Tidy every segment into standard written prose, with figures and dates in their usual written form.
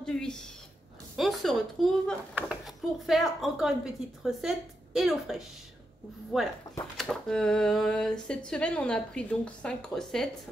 aujourd'hui, on se retrouve pour faire encore une petite recette Hello Fresh. Voilà. Cette semaine, on a pris donc 5 recettes.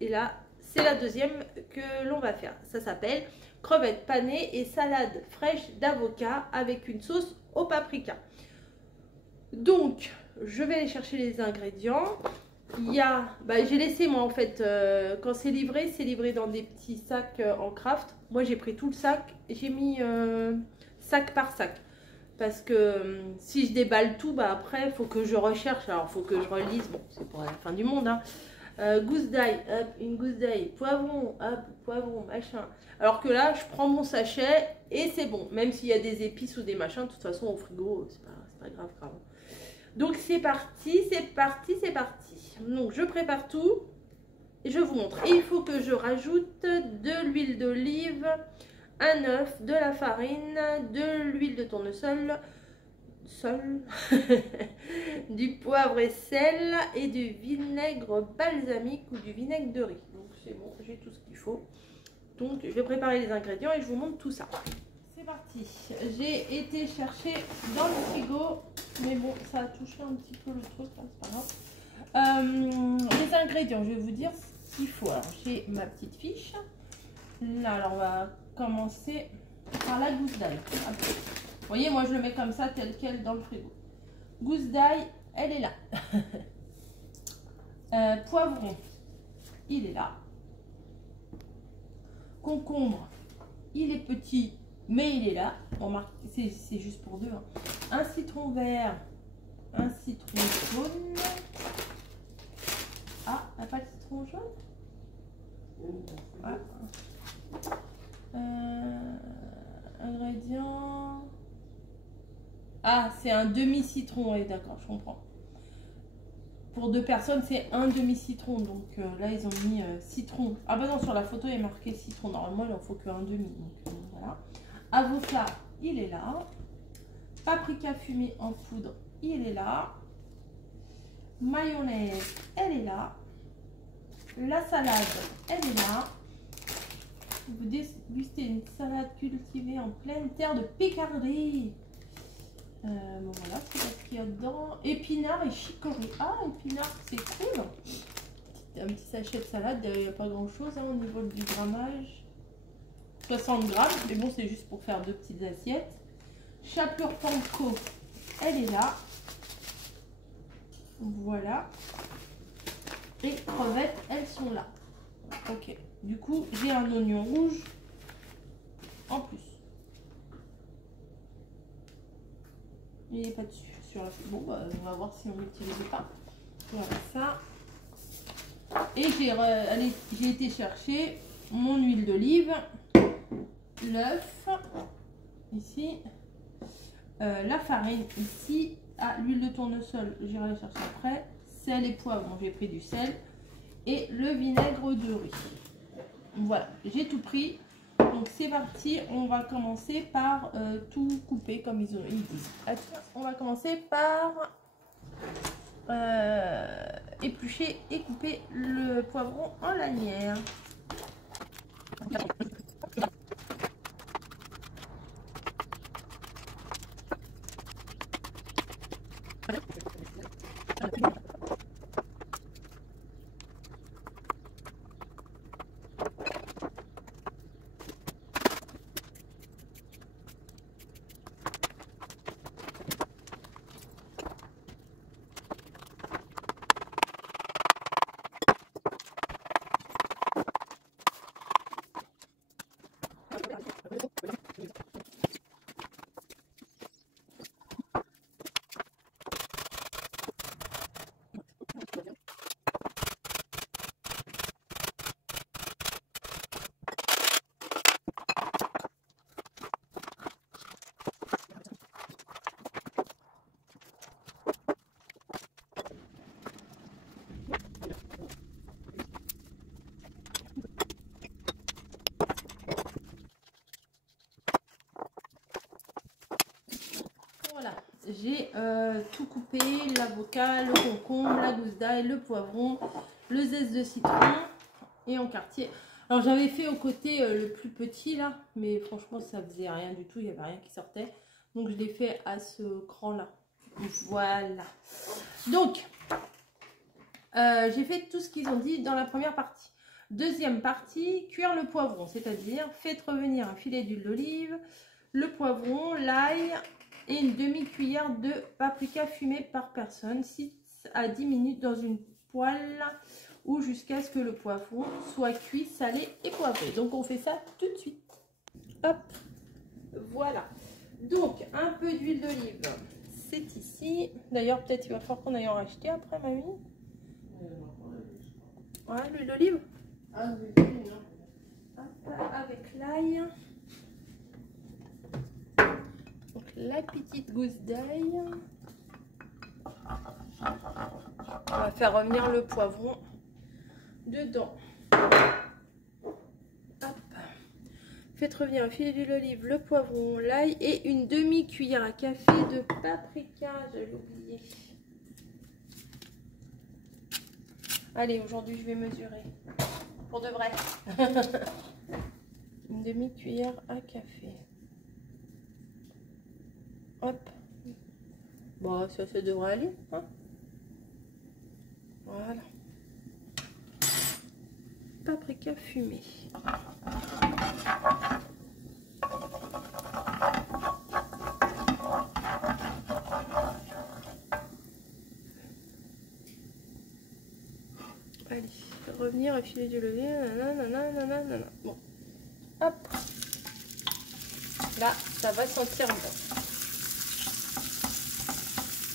Et là, c'est la deuxième que l'on va faire. Ça s'appelle crevettes panées et salade fraîche d'avocat avec une sauce au paprika. Donc, je vais aller chercher les ingrédients. Il y a, j'ai laissé moi en fait, quand c'est livré dans des petits sacs en craft. Moi j'ai pris tout le sac, j'ai mis sac par sac. Parce que si je déballe tout, après il faut que je recherche, alors il faut que je relise, bon c'est pour la fin du monde. Hein. Gousse d'ail, hop, une gousse d'ail, poivron, hop, poivron, machin. Alors que là je prends mon sachet et c'est bon. Même s'il y a des épices ou des machins, de toute façon au frigo, c'est pas grave. Donc c'est parti, c'est parti, c'est parti. Donc je prépare tout et je vous montre. Et il faut que je rajoute de l'huile d'olive, un œuf, de la farine, de l'huile de tournesol, du poivre et sel et du vinaigre balsamique ou du vinaigre de riz. Donc c'est bon, j'ai tout ce qu'il faut. Donc je vais préparer les ingrédients et je vous montre tout ça. C'est parti, j'ai été chercher dans le frigo, mais bon, ça a touché un petit peu le truc, hein, c'est pas grave. Les ingrédients, je vais vous dire ce qu'il faut. Alors, j'ai ma petite fiche. Là, alors, on va commencer par la gousse d'ail. Vous voyez, moi, je le mets comme ça, tel quel, dans le frigo. Gousse d'ail, elle est là. Poivron, il est là. Concombre, il est petit, mais il est là. Bon, c'est juste pour deux. Hein. Un citron vert, un citron jaune. Ah, on n'a pas de citron jaune? Voilà. Ingrédients. Ah, c'est un demi-citron, oui, d'accord, je comprends. Pour 2 personnes, c'est un demi-citron. Donc là, ils ont mis citron. Ah bah non, sur la photo, il est marqué citron. Normalement, il en faut qu'un demi. Donc voilà. Avocat, il est là. Paprika fumé en poudre, il est là. Mayonnaise, elle est là. La salade, elle est là. Vous dégustez une salade cultivée en pleine terre de Picardie. Bon voilà, c'est ce qu'il y a dedans. Épinards et chicorée. Ah, épinards, c'est cool. Un petit sachet de salade, il n'y a pas grand chose hein, au niveau du grammage. 60 grammes, mais bon, c'est juste pour faire 2 petites assiettes. Chapelure panko, elle est là. Voilà. Et crevettes, elles sont là. Ok. Du coup, j'ai un oignon rouge en plus. Il n'est pas dessus. Sur la... Bon, on va voir si on l'utilise pas. Voilà ça. Et j'ai été chercher mon huile d'olive, l'œuf, ici, la farine, ici. Ah, l'huile de tournesol, j'irai la chercher après. Sel et poivron, j'ai pris du sel. Et le vinaigre de riz. Voilà, j'ai tout pris. Donc c'est parti, on va commencer par tout couper comme ils disent. On va commencer par éplucher et couper le poivron en lanières. Voilà, j'ai tout coupé, l'avocat, le concombre, la gousse d'ail, le poivron, le zeste de citron et en quartier. Alors j'avais fait au côté le plus petit là, mais franchement ça faisait rien du tout, il n'y avait rien qui sortait. Donc je l'ai fait à ce cran là. Voilà. Donc j'ai fait tout ce qu'ils ont dit dans la première partie. Deuxième partie, cuire le poivron, c'est-à-dire faites revenir un filet d'huile d'olive, le poivron, l'ail et une demi-cuillère de paprika fumé par personne, 6 à 10 minutes dans une poêle ou jusqu'à ce que le poivron soit cuit, salé et poivré. Donc on fait ça tout de suite. Hop, voilà. Donc un peu d'huile d'olive, c'est ici. D'ailleurs peut-être il va falloir qu'on aille en racheter après, mamie. Ouais, l'huile d'olive. Ah oui, non. Avec l'ail. Donc la petite gousse d'ail. On va faire revenir le poivron dedans. Hop. Faites revenir un filet d'huile d'olive, le poivron, l'ail et une demi-cuillère à café de paprika. Je l'ai oublié. Allez, aujourd'hui je vais mesurer. Pour de vrai. Une demi-cuillère à café. Hop. Bon, ça devrait aller. Hein, voilà. Paprika fumé. Allez, revenir à filer du levier. Nanana. Bon. Hop. Là, ça va sentir bon.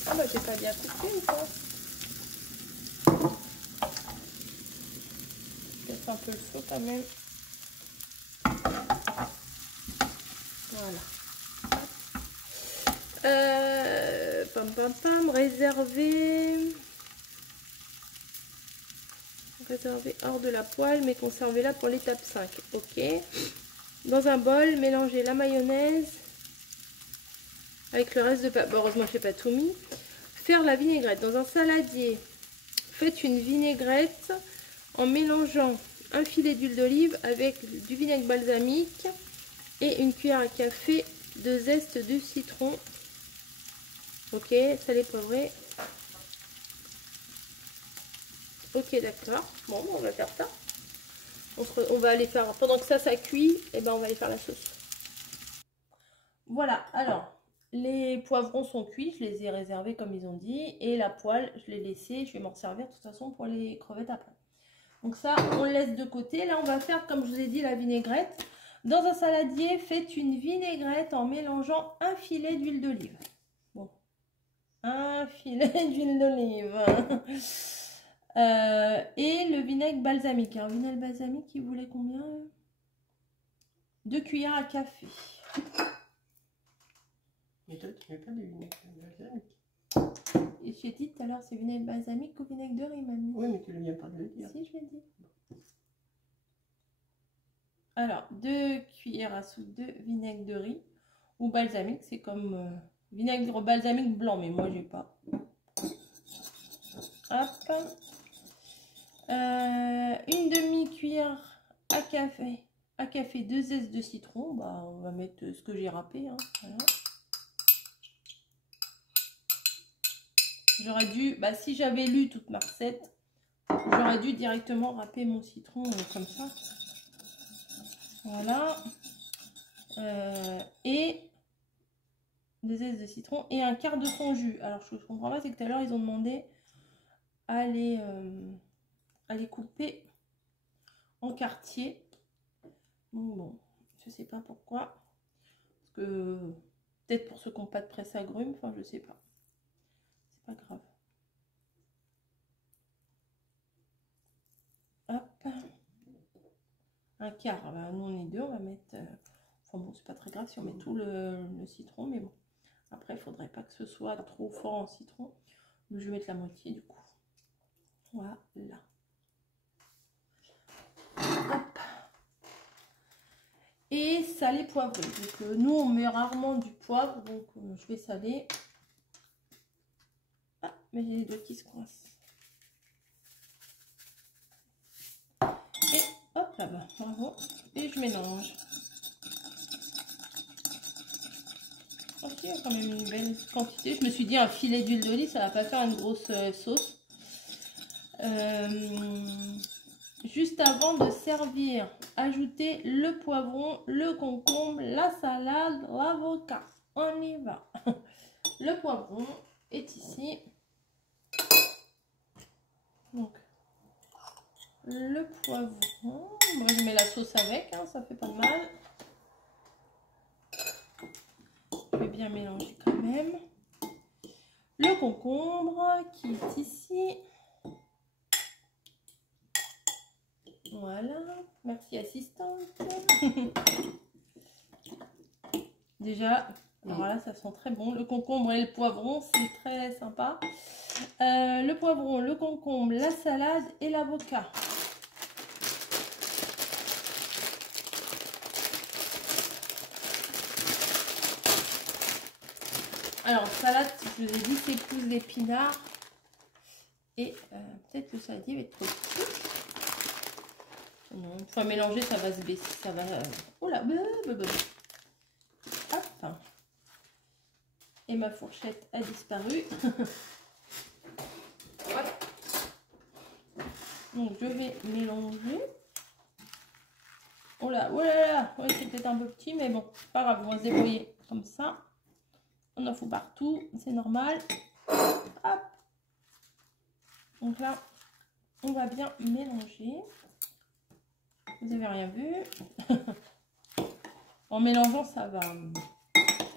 Ah bah j'ai pas bien coupé ou quoi? Peut-être un peu le feu quand même. Voilà. Réserver hors de la poêle mais conservez-la pour l'étape 5. Ok. Dans un bol, mélangez la mayonnaise avec le reste de pâte. Bon, heureusement, je n'ai pas tout mis. Faire la vinaigrette. Dans un saladier, faites une vinaigrette en mélangeant un filet d'huile d'olive avec du vinaigre balsamique et une cuillère à café de zeste de citron. Ok, salé poivré. Ok, d'accord. Bon, on va faire ça. On va aller faire, pendant que ça cuit, et ben on va aller faire la sauce. Voilà, alors, les poivrons sont cuits, je les ai réservés comme ils ont dit. Et la poêle, je l'ai laissée, je vais m'en servir de toute façon pour les crevettes après. Donc ça, on laisse de côté. Là, on va faire, comme je vous ai dit, la vinaigrette. Dans un saladier, faites une vinaigrette en mélangeant un filet d'huile d'olive. Bon, un filet d'huile d'olive. Et le vinaigre balsamique. Alors, vinaigre balsamique, il voulait combien? 2 cuillères à café. Mais toi, tu mets pas de vinaigre balsamique. Et je t'ai dit tout à l'heure, c'est vinaigre balsamique ou vinaigre de riz, mamie? Oui, mais tu ne viens pas de le dire. Si, je l'ai dit. Alors, 2 cuillères à soupe de vinaigre de riz ou balsamique. C'est comme vinaigre balsamique blanc, mais moi, j'ai pas. Hop. Une demi-cuillère à café 2 zestes de citron. Bah, on va mettre ce que j'ai râpé. Hein. Voilà. J'aurais dû, bah, si j'avais lu toute ma recette, j'aurais dû directement râper mon citron comme ça. Voilà. Et 2 zestes de citron et un quart de son jus. Alors, ce que je comprends pas, c'est que tout à l'heure, ils ont demandé à les couper en quartier. Bon, je sais pas pourquoi. Parce que peut-être pour ceux qui n'ont pas de presse agrumes, enfin, je sais pas. C'est pas grave. Hop. Un quart. Là, nous, on est deux, on va mettre... Enfin bon, c'est pas très grave si on met tout le citron, mais bon. Après, il faudrait pas que ce soit trop fort en citron. Donc, je vais mettre la moitié du coup. Voilà. Hop. Et salé poivré. Donc nous on met rarement du poivre, donc je vais saler. Ah, mais j'ai les doigts qui se coincent. Et hop. là bas, bravo. Et je mélange. Il y a quand même une belle quantité. Je me suis dit un filet d'huile d'olive, ça va pas faire une grosse sauce. Juste avant de servir, ajoutez le poivron, le concombre, la salade, l'avocat. On y va. Le poivron est ici. Donc, le poivron. Moi, je mets la sauce avec, hein, ça fait pas de mal. Je vais bien mélanger quand même. Le concombre qui est ici. Voilà, merci assistante. Déjà, alors là, ça sent très bon. Le concombre et le poivron, c'est très sympa. Le poivron, le concombre, la salade et l'avocat. Alors, salade, je vous ai dit, c'est plus d'épinards. Et peut-être que le saladier va être trop petit. Non, une fois mélangé, ça va se baisser. Ça va. Oh là, hop. Et ma fourchette a disparu. Donc, je vais mélanger. Oh là, ouais, c'est peut-être un peu petit, mais bon, pas grave, on va se débrouiller comme ça. On en fout partout, c'est normal. Hop. Donc là, on va bien mélanger. Vous n'avez rien vu. En mélangeant, ça va...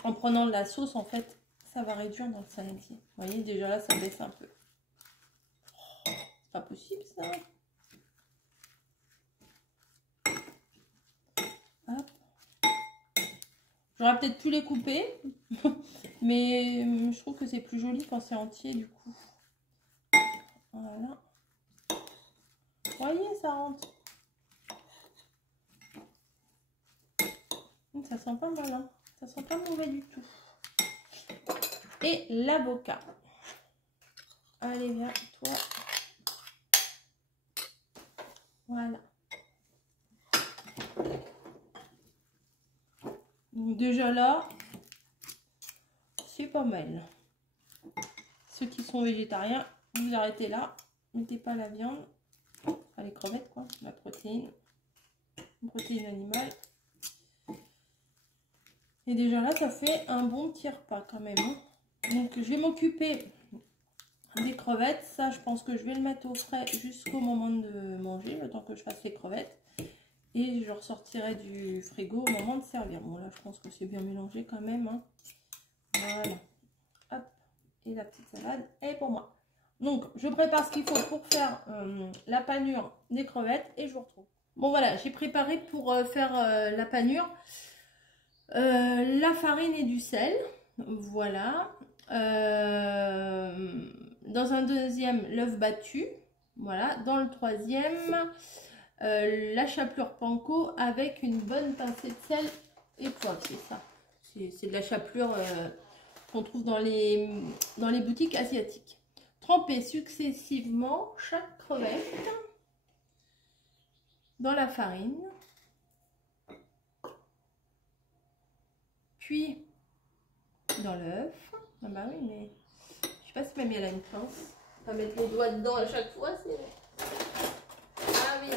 En prenant de la sauce, en fait, ça va réduire dans le saladier. Vous voyez, déjà là, ça baisse un peu. C'est pas possible, ça. Hop. J'aurais peut-être pu les couper. Mais je trouve que c'est plus joli quand c'est entier, du coup. Voilà. Vous voyez, ça rentre. Ça sent pas mal, hein. Ça sent pas mauvais du tout. Et l'avocat. Allez, viens, toi. Voilà. Donc déjà là, c'est pas mal. Ceux qui sont végétariens, vous arrêtez là. Mettez pas la viande. Enfin, les crevettes, quoi. La protéine. Une protéine animale. Et déjà là, ça fait un bon petit repas quand même. Hein. Donc, je vais m'occuper des crevettes. Ça, je pense que je vais le mettre au frais jusqu'au moment de manger, le temps que je fasse les crevettes. Et je ressortirai du frigo au moment de servir. Bon, là, je pense que c'est bien mélangé quand même. Hein. Voilà. Hop. Et la petite salade est pour moi. Donc, je prépare ce qu'il faut pour faire la panure des crevettes et je vous retrouve. Bon, voilà, j'ai préparé pour faire la panure. La farine et du sel, voilà. Dans un deuxième, l'œuf battu, voilà. Dans le troisième, la chapelure panko avec une bonne pincée de sel et poivre, c'est ça. C'est de la chapelure qu'on trouve dans les boutiques asiatiques. Tremper successivement chaque crevette dans la farine. Puis dans l'œuf. Ah bah oui, mais je sais pas si mamie elle a une pince. On va mettre les doigts dedans à chaque fois. Ah oui,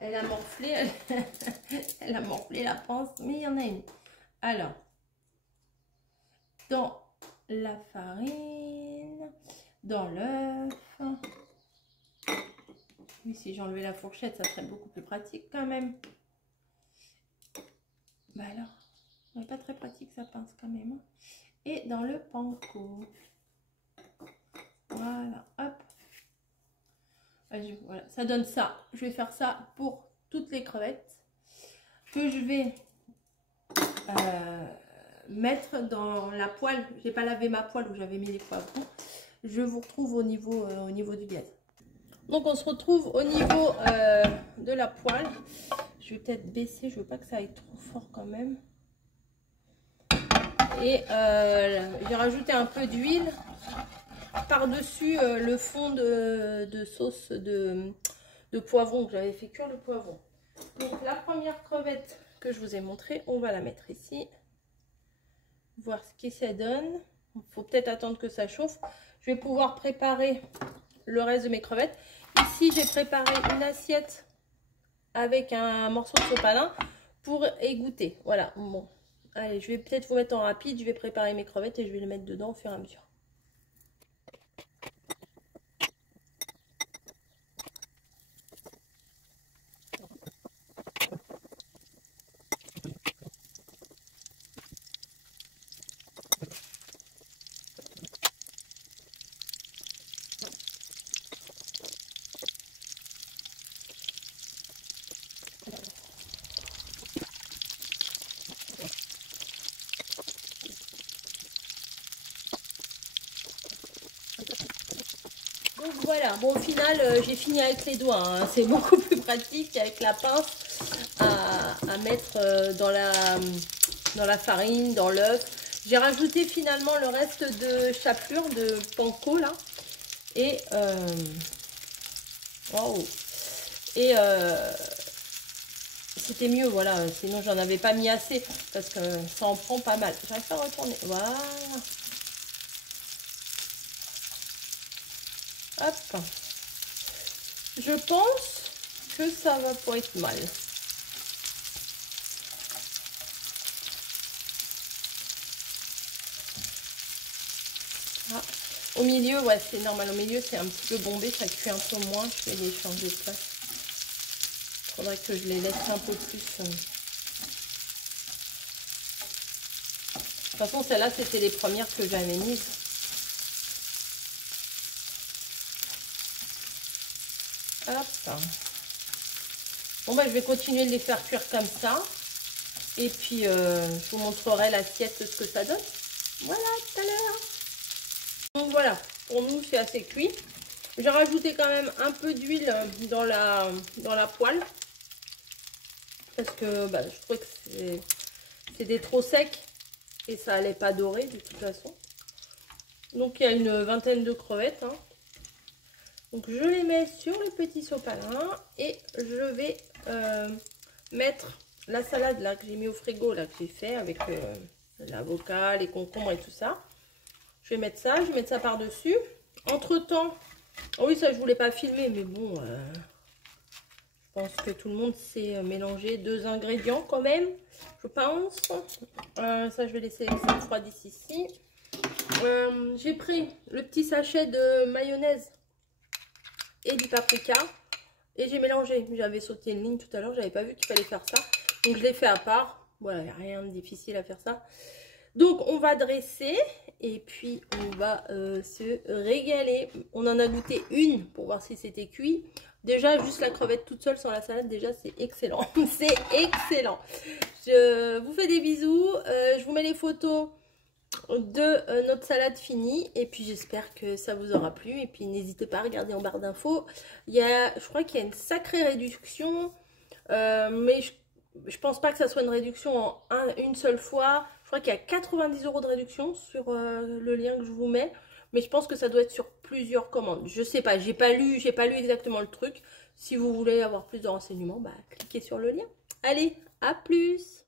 elle a morflé. Elle a morflé la pince, mais il y en a une. Alors, dans la farine, dans l'œuf. Oui, si j'enlevais la fourchette, ça serait beaucoup plus pratique quand même. Bah alors, c'est pas très pratique sa pince quand même. Et dans le panko. Voilà, hop. Voilà, ça donne ça. Je vais faire ça pour toutes les crevettes. Que je vais mettre dans la poêle. J'ai pas lavé ma poêle où j'avais mis les poivrons. Je vous retrouve au niveau du gaz. Donc on se retrouve au niveau de la poêle. Je vais peut-être baisser, je veux pas que ça aille trop fort quand même. Et j'ai rajouté un peu d'huile par-dessus le fond de sauce de de poivron, que j'avais fait cuire le poivron. Donc la première crevette que je vous ai montrée, on va la mettre ici. Voir ce que ça donne. Il faut peut-être attendre que ça chauffe. Je vais pouvoir préparer le reste de mes crevettes. Ici, j'ai préparé une assiette avec un morceau de sopalin pour égoutter. Voilà, bon. Allez, je vais peut-être vous mettre en rapide. Je vais préparer mes crevettes et je vais les mettre dedans au fur et à mesure. Donc voilà, bon au final j'ai fini avec les doigts, hein. C'est beaucoup plus pratique avec la pince à mettre dans la farine, dans l'œuf. J'ai rajouté finalement le reste de chapelure, de panko là. Et, wow. Et c'était mieux, voilà, sinon j'en avais pas mis assez parce que ça en prend pas mal. J'arrive pas à retourner, voilà. Hop. Je pense que ça va pas être mal. Ah. Au milieu, ouais, c'est normal. Au milieu, c'est un petit peu bombé. Ça cuit un peu moins. Je vais les changer de place. Il faudrait que je les laisse un peu plus. De toute façon, celles-là, c'était les premières que j'avais mises. Hop. Bon, bah, je vais continuer de les faire cuire comme ça. Et puis, je vous montrerai l'assiette, ce que ça donne. Voilà, tout à l'heure. Donc voilà, pour nous, c'est assez cuit. J'ai rajouté quand même un peu d'huile dans la poêle. Parce que bah, je trouvais que c'était trop sec. Et ça allait pas dorer de toute façon. Donc il y a une vingtaine de crevettes. Hein. Donc je les mets sur le petit sopalin. Et je vais mettre la salade là que j'ai mis au frigo, là que j'ai fait avec l'avocat, les concombres et tout ça. Je vais mettre ça, par-dessus. Entre temps, oh oui ça je voulais pas filmer, mais bon, je pense que tout le monde sait mélanger 2 ingrédients quand même, je pense. Ça je vais laisser ça refroidir ici. J'ai pris le petit sachet de mayonnaise et du paprika. Et j'ai mélangé. J'avais sauté une ligne tout à l'heure. J'avais pas vu qu'il fallait faire ça. Donc je l'ai fait à part. Voilà, il n'y a rien de difficile à faire ça. Donc on va dresser. Et puis on va se régaler. On en a goûté une pour voir si c'était cuit. Déjà, juste la crevette toute seule sans la salade, déjà c'est excellent. C'est excellent. Je vous fais des bisous. Je vous mets les photos de notre salade finie et puis j'espère que ça vous aura plu et puis n'hésitez pas à regarder en barre d'infos, je crois qu'il y a une sacrée réduction, mais je pense pas que ça soit une réduction en une seule fois. Je crois qu'il y a 90 € de réduction sur le lien que je vous mets, mais je pense que ça doit être sur plusieurs commandes. Je sais pas, j'ai pas lu exactement le truc. Si vous voulez avoir plus de renseignements, bah cliquez sur le lien. Allez, à plus.